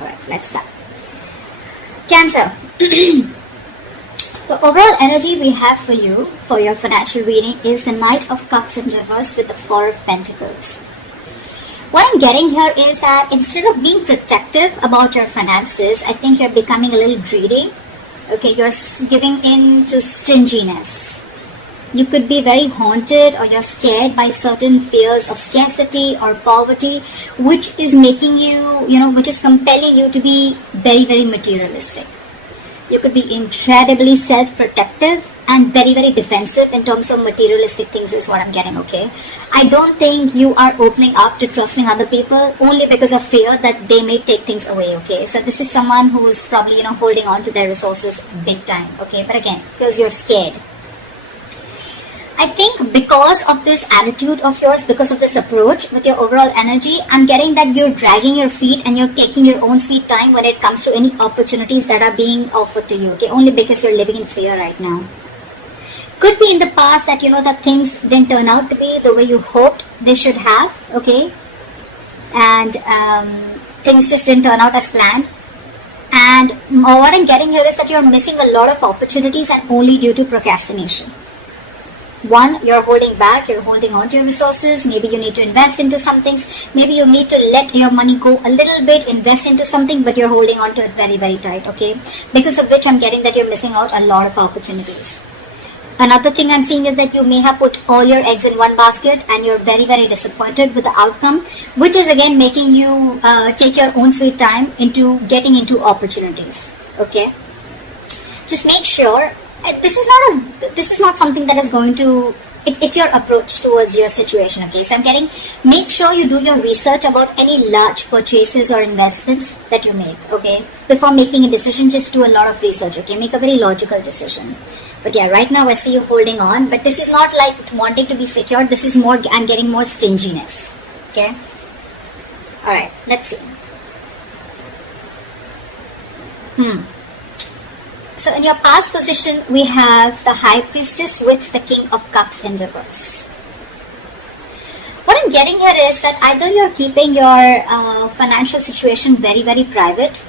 Alright, let's start. Cancer. The overall energy we have for you, for your financial reading, is the Knight of Cups in reverse with the Four of Pentacles. What I'm getting here is that instead of being protective about your finances, I think you're becoming a little greedy. Okay, you're giving in to stinginess. You could be very haunted, or you're scared by certain fears of scarcity or poverty, which is making you, which is compelling you to be very, very materialistic. You could be incredibly self-protective and very, very defensive in terms of materialistic things is what I'm getting, okay? I don't think you are opening up to trusting other people only because of fear that they may take things away, okay? So this is someone who is probably, holding on to their resources big time, okay? But again, because you're scared. I think because of this attitude of yours, because of this approach with your overall energy, I'm getting that you're dragging your feet and you're taking your own sweet time when it comes to any opportunities that are being offered to you, okay? Only because you're living in fear right now. Could be in the past that, that things didn't turn out to be the way you hoped they should have, okay? And things just didn't turn out as planned. And what I'm getting here is that you're missing a lot of opportunities and only due to procrastination. One, you're holding back, you're holding on to your resources. Maybe you need to invest into some things. Maybe you need to let your money go a little bit, invest into something, but you're holding on to it very, very tight, okay? Because of which I'm getting that you're missing out a lot of opportunities. Another thing I'm seeing is that you may have put all your eggs in one basket and you're very, very disappointed with the outcome, which is again making you take your own sweet time into getting into opportunities, okay? Just make sure this is not something that is going to, it's your approach towards your situation, okay? So I'm getting, make sure you do your research about any large purchases or investments that you make, okay? Before making a decision, just do a lot of research, okay? Make a very logical decision. But yeah, right now I see you holding on, but this is not like wanting to be secure. This is more, I'm getting more stinginess, okay? Alright, let's see. So in your past position, we have the High Priestess with the King of Cups in reverse. What I'm getting here is that either you're keeping your financial situation very, very private,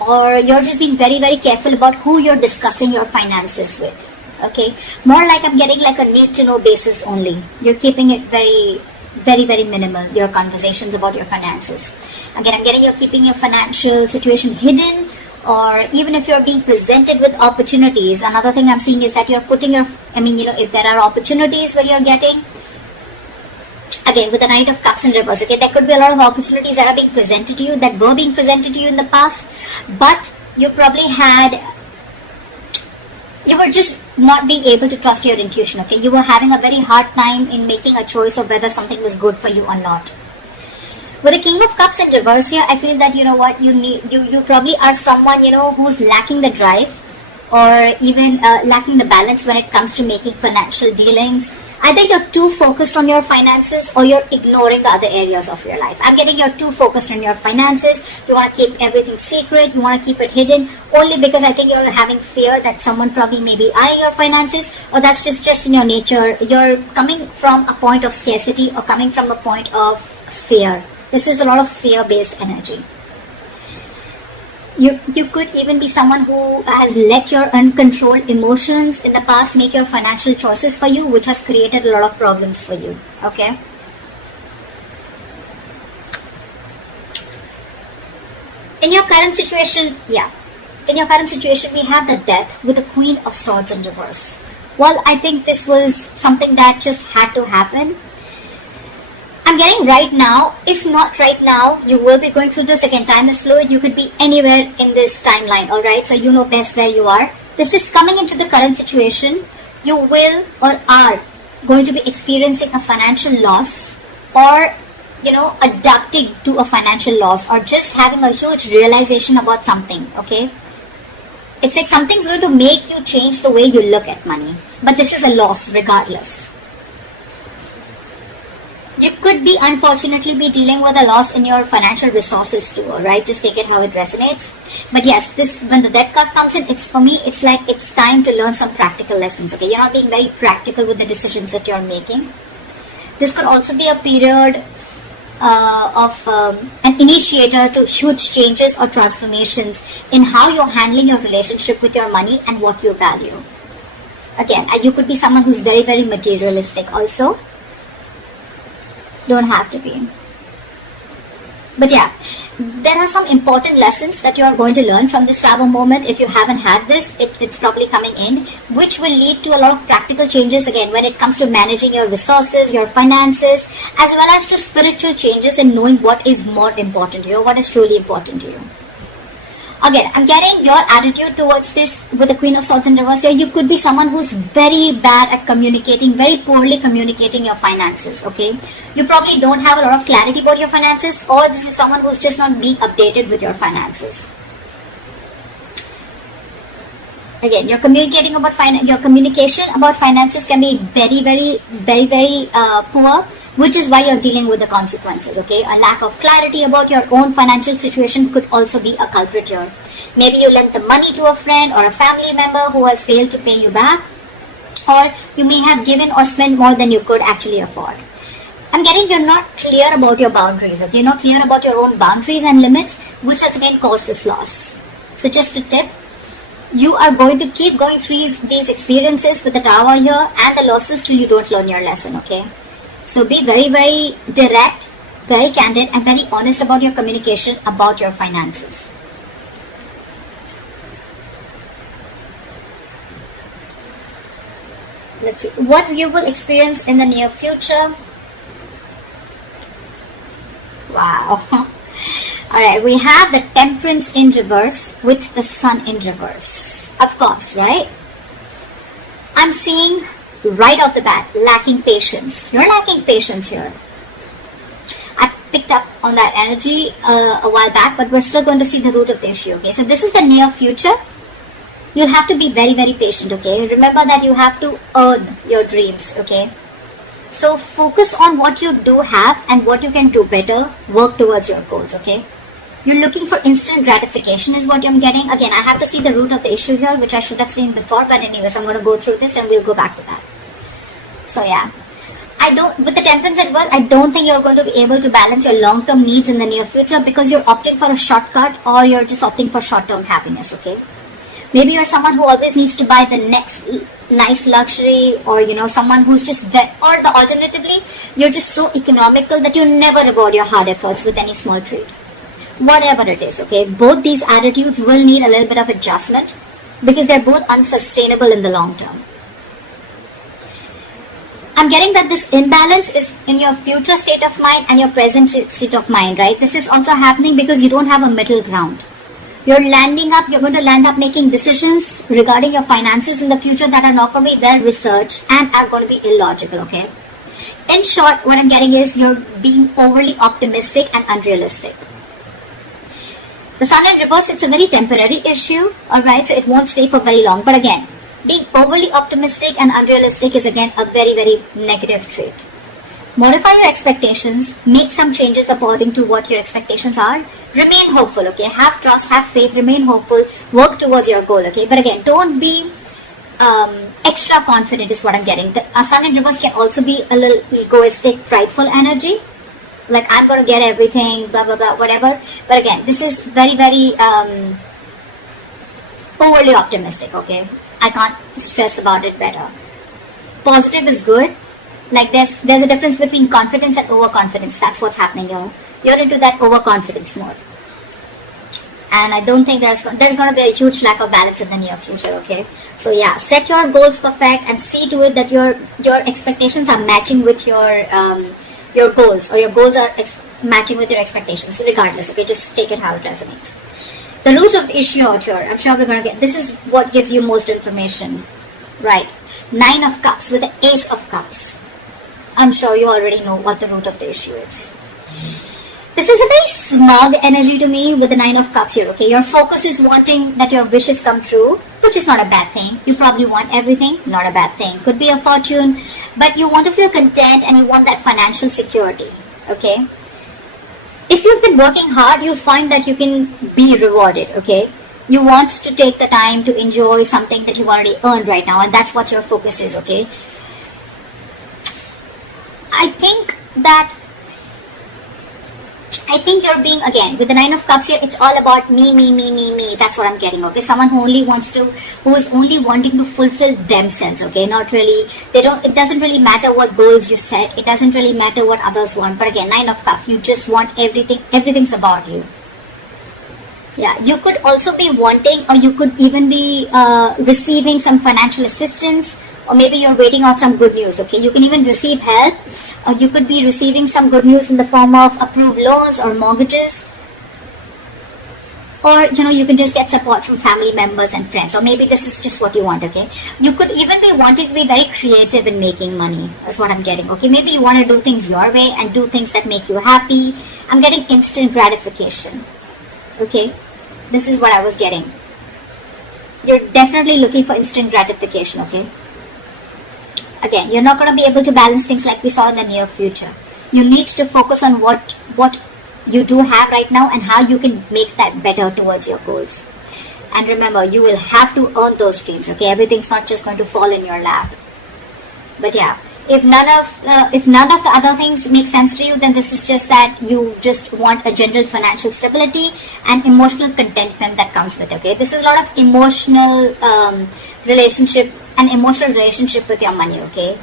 or you're just being very, very careful about who you're discussing your finances with, okay? More like I'm getting like a need-to-know basis only. You're keeping it very, very, very minimal, your conversations about your finances. Again, I'm getting you're keeping your financial situation hidden, or even if you're being presented with opportunities. Another thing I'm seeing is that you're putting your, if there are opportunities where you're getting, again, with the Knight of Cups in reverse, okay, there could be a lot of opportunities that are being presented to you, that were being presented to you in the past, but you probably you were just not being able to trust your intuition, okay? You were having a very hard time in making a choice of whether something was good for you or not. With the King of Cups in reverse here, I feel that, you probably are someone, who's lacking the drive, or even lacking the balance when it comes to making financial dealings. Either you're too focused on your finances or you're ignoring the other areas of your life. I'm getting you're too focused on your finances. You want to keep everything secret. You want to keep it hidden only because I think you're having fear that someone probably may be eyeing your finances, or that's just in your nature. You're coming from a point of scarcity or coming from a point of fear. This is a lot of fear-based energy. You could even be someone who has let your uncontrolled emotions in the past make your financial choices for you, which has created a lot of problems for you, okay? In your current situation, we have the Death with the Queen of Swords in reverse. Well, I think this was something that just had to happen. I'm getting right now, if not right now, you will be going through this again. Time is fluid. You could be anywhere in this timeline, alright? So you know best where you are. This is coming into the current situation. You will or are going to be experiencing a financial loss, or, adapting to a financial loss, or just having a huge realization about something, okay? It's like something's going to make you change the way you look at money. But this is a loss regardless. You could be, unfortunately, be dealing with a loss in your financial resources too, alright? Just take it how it resonates. But yes, when the Death card comes in, for me, it's like it's time to learn some practical lessons, okay? You're not being very practical with the decisions that you're making. This could also be a period an initiator to huge changes or transformations in how you're handling your relationship with your money and what you value. Again, you could be someone who's very, very materialistic also. Don't have to be. But yeah, there are some important lessons that you are going to learn from this travel moment. If you haven't had this, it's probably coming in, which will lead to a lot of practical changes again when it comes to managing your resources, your finances, as well as to spiritual changes in knowing what is more important to you, what is truly important to you. Again, I'm getting your attitude towards this with the Queen of Swords in reverse here. You could be someone who's very bad at communicating, very poorly communicating your finances, okay? You probably don't have a lot of clarity about your finances, or this is someone who's just not being updated with your finances. Again, your communication about finances can be very poor, which is why you're dealing with the consequences, okay? A lack of clarity about your own financial situation could also be a culprit here. Maybe you lent the money to a friend or a family member who has failed to pay you back, or you may have given or spent more than you could actually afford. I'm getting you're not clear about your boundaries, okay? You're not clear about your own boundaries and limits, which has again caused this loss. So just a tip, you are going to keep going through these experiences with the Tower here and the losses till you don't learn your lesson, okay? So be very, very direct, very candid, and very honest about your communication about your finances. Let's see what you will experience in the near future. Wow. Alright, we have the Temperance in reverse with the Sun in reverse. Of course, right? I'm seeing right off the bat, lacking patience. You're lacking patience here. I picked up on that energy a while back, but we're still going to see the root of the issue, okay? So this is the near future. You'll have to be very, very patient, okay? Remember that you have to earn your dreams, okay? So focus on what you do have and what you can do better. Work towards your goals, okay? You're looking for instant gratification is what I'm getting. Again, I have to see the root of the issue here, which I should have seen before, but anyways, I'm going to go through this and we'll go back to that. So yeah, with the Temperance in reverse, I don't think you're going to be able to balance your long-term needs in the near future because you're opting for a shortcut or you're just opting for short-term happiness, okay? Maybe you're someone who always needs to buy the next nice luxury, or someone who's just alternatively, you're just so economical that you never reward your hard efforts with any small treat. Whatever it is, okay? Both these attitudes will need a little bit of adjustment because they're both unsustainable in the long term. I'm getting that this imbalance is in your future state of mind and your present state of mind, right? This is also happening because you don't have a middle ground. You're going to land up making decisions regarding your finances in the future that are not going to be well researched and are going to be illogical, okay? In short, what I'm getting is you're being overly optimistic and unrealistic. The Sun in reverse, it's a very temporary issue, alright? So it won't stay for very long. But again, being overly optimistic and unrealistic is again a very, very negative trait. Modify your expectations, make some changes according to what your expectations are. Remain hopeful, okay? Have trust, have faith, remain hopeful, work towards your goal, okay? But again, don't be extra confident is what I'm getting. The Sun in reverse can also be a little egoistic, prideful energy. Like, I'm going to get everything, blah, blah, blah, whatever. But again, this is very, very overly optimistic, okay? I can't stress about it better. Positive is good. Like, there's a difference between confidence and overconfidence. That's what's happening here. You're into that overconfidence mode. And I don't think there's going to be a huge lack of balance in the near future, okay? So yeah, set your goals perfect and see to it that your expectations are matching with your goals, or your goals are matching with your expectations, regardless, okay? Just take it how it resonates. The root of the issue out here, I'm sure we're going to get, this is what gives you most information, right? 9 of Cups with the Ace of Cups. I'm sure you already know what the root of the issue is. This is a very smug energy to me with the 9 of Cups here, okay? Your focus is wanting that your wishes come true, which is not a bad thing. You probably want everything, not a bad thing. Could be a fortune, but you want to feel content and you want that financial security, okay? If you've been working hard, you'll find that you can be rewarded, okay? You want to take the time to enjoy something that you've already earned right now, and that's what your focus is, okay? I think that I think you're being, again, with the Nine of Cups here, it's all about me, me, me, me, me. That's what I'm getting, okay? Someone who is only wanting to fulfill themselves, okay? Not really, it doesn't really matter what goals you set. It doesn't really matter what others want. But again, Nine of Cups, you just want everything's about you. Yeah, you could also be wanting, or you could even be receiving some financial assistance, or maybe you're waiting on some good news, okay? You can even receive help, or you could be receiving some good news in the form of approved loans or mortgages. Or, you can just get support from family members and friends. Or maybe this is just what you want, okay? You could even be wanting to be very creative in making money. That's what I'm getting, okay? Maybe you want to do things your way and do things that make you happy. I'm getting instant gratification, okay? This is what I was getting. You're definitely looking for instant gratification, okay? Again, you're not going to be able to balance things like we saw in the near future. You need to focus on what you do have right now and how you can make that better towards your goals. And remember, you will have to earn those dreams, okay? Everything's not just going to fall in your lap. But yeah, if none of the other things make sense to you, then this is just that you just want a general financial stability and emotional contentment that comes with it, okay? This is a lot of emotional relationship with your money, okay?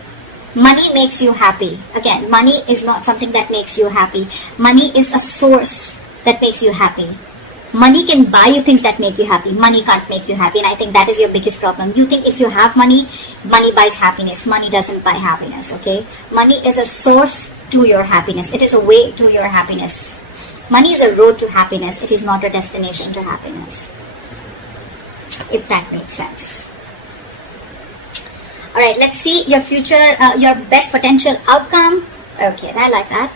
Money makes you happy. Again, money is not something that makes you happy. Money is a source that makes you happy. Money can buy you things that make you happy. Money can't make you happy, and I think that is your biggest problem. You think if you have money, money buys happiness. Money doesn't buy happiness, okay? Money is a source to your happiness. It is a way to your happiness. Money is a road to happiness. It is not a destination to happiness. If that makes sense. Alright, let's see your future, your best potential outcome. Okay, I like that.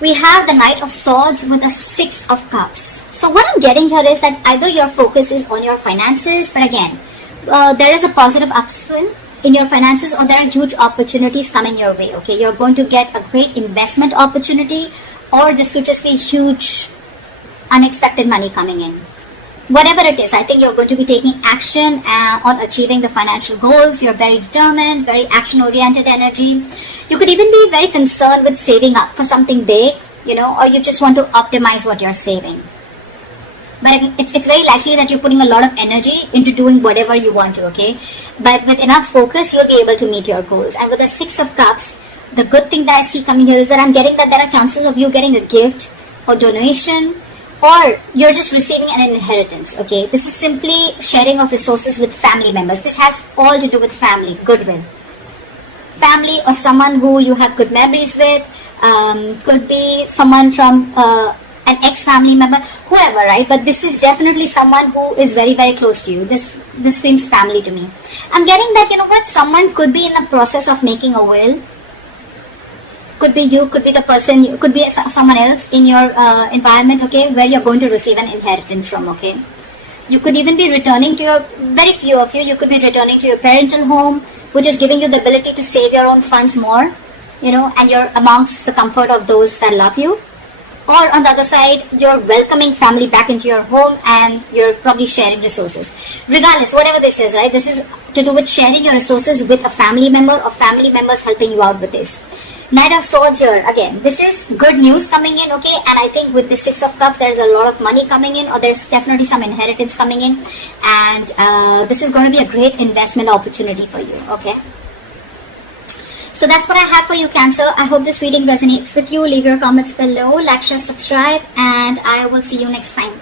We have the Knight of Swords with the Six of Cups. So what I'm getting here is that either your focus is on your finances, but again, there is a positive upswing in your finances, or there are huge opportunities coming your way, okay? You're going to get a great investment opportunity, or this could just be huge, unexpected money coming in. Whatever it is, I think you're going to be taking action on achieving the financial goals. You're very determined, very action-oriented energy. You could even be very concerned with saving up for something big, or you just want to optimize what you're saving. But it's very likely that you're putting a lot of energy into doing whatever you want to, okay? But with enough focus, you'll be able to meet your goals. And with the Six of Cups, the good thing that I see coming here is that I'm getting that there are chances of you getting a gift or donation, or you're just receiving an inheritance, okay? This is simply sharing of resources with family members. This has all to do with family, goodwill. Family or someone who you have good memories with, could be someone from an ex-family member, whoever, right? But this is definitely someone who is very, very close to you. This screams family to me. I'm getting that, someone could be in the process of making a will. Could be you, could be the person, could be someone else in your environment, okay, where you're going to receive an inheritance from, okay. You could even be returning to very few of you could be returning to your parental home, which is giving you the ability to save your own funds more, and you're amongst the comfort of those that love you. Or on the other side, you're welcoming family back into your home and you're probably sharing resources. Regardless, whatever this is, right, this is to do with sharing your resources with a family member or family members helping you out with this. Knight of Swords here, again, this is good news coming in, okay? And I think with the Six of Cups, there's a lot of money coming in, or there's definitely some inheritance coming in. And this is going to be a great investment opportunity for you, okay? So that's what I have for you, Cancer. I hope this reading resonates with you. Leave your comments below, like, share, subscribe, and I will see you next time.